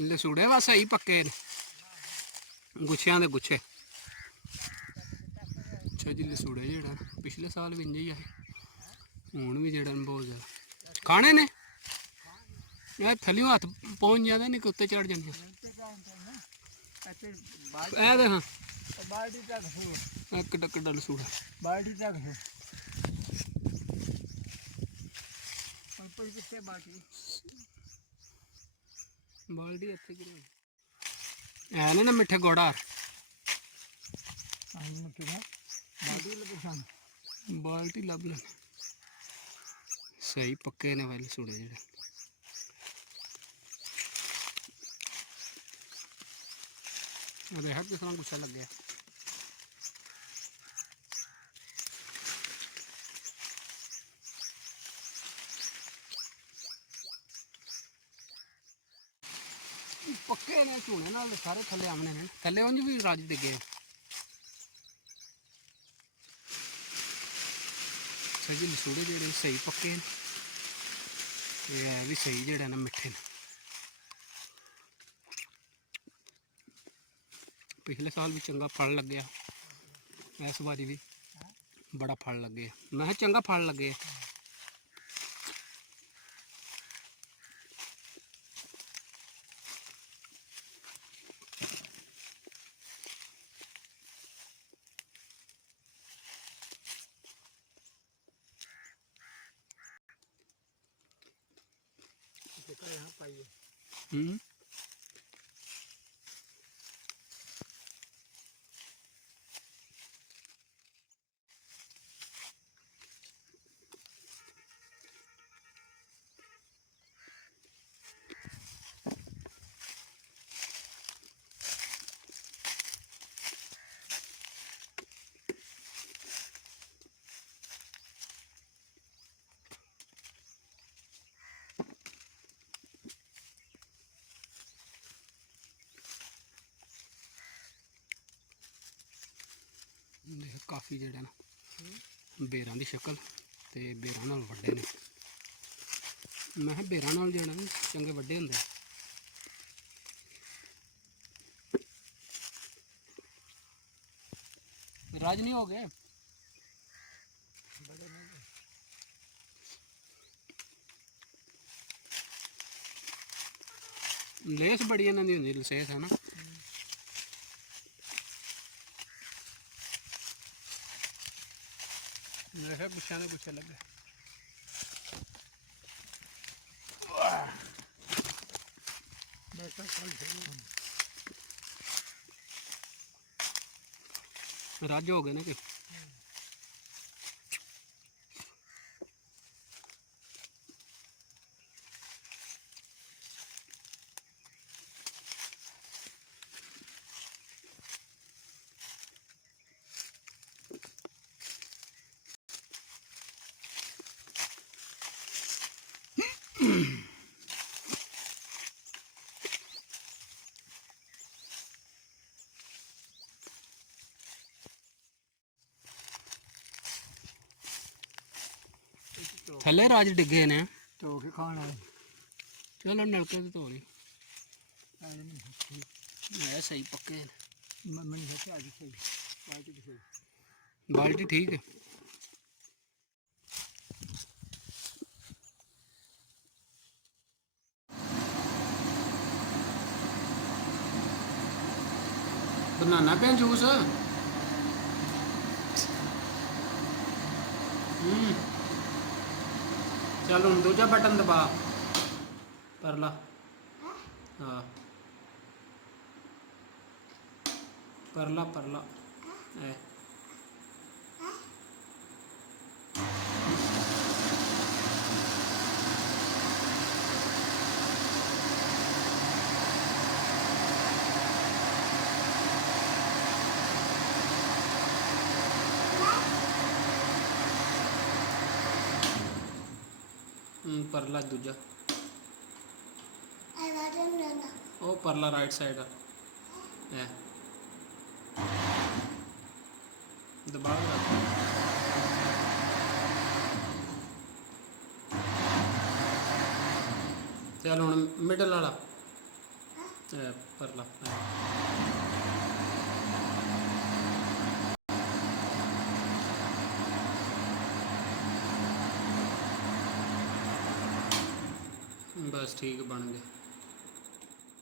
लसूड़े बस सही पक्के ने गुच्छियां दे गुच्छे। अच्छा जी लसूड़े जेड़ा पिछले साल भी इंजे ही आए हूँ भी जेड़ा बहुत ज़्यादा खाने ने यार थल्लियों हत्थ पहुँच जाते नहीं उत्ते चढ़ जाने। एक डक्कड़ा लसूड़ा बाल्टी है ना मिठे गोड़ा बाल्टी लब लें सही पक्के ने वाले लसूड़े जेड़े हर किस तरह गुस्सा लग गया। पक्के ने झूने नाल सारे थल्ले आमने ने थल्ले उंज भी राज डिगे। जी लसूड़े जेड़े सही पक्के ने है भी सही जेड़े ना मिठे ने। पिछले साल भी चंगा फल लग गया इस बारी भी बड़ा फल लग गया मैं चंगा फल लगे। काफ़ी जेड़ा ना बेरां की शक्ल ते बेरां नाल वड्डे ने मैं बेरां नाल जेड़ा ना चंगे वड्डे हुंदे। राज नहीं हो गए लेस बड़ी इन्हां दी हुंदी लसेस है ना। गुच्छे के गुच्छे लगे राज हो गए ना कि थले राज डिगे ने तो खाना चलो नलके तो धो ली है सही पक्के बाल्टी ठीक है। बनाना पे जूस चल हूँ दूजा बटन दबा परला हाँ परला परला ए परला दूजा ओ परला राइट साइड है दबा चल हूँ मिडल वाला ਪਰ ਲਾ ਬਸ ਠੀਕ ਬਣ ਗਿਆ।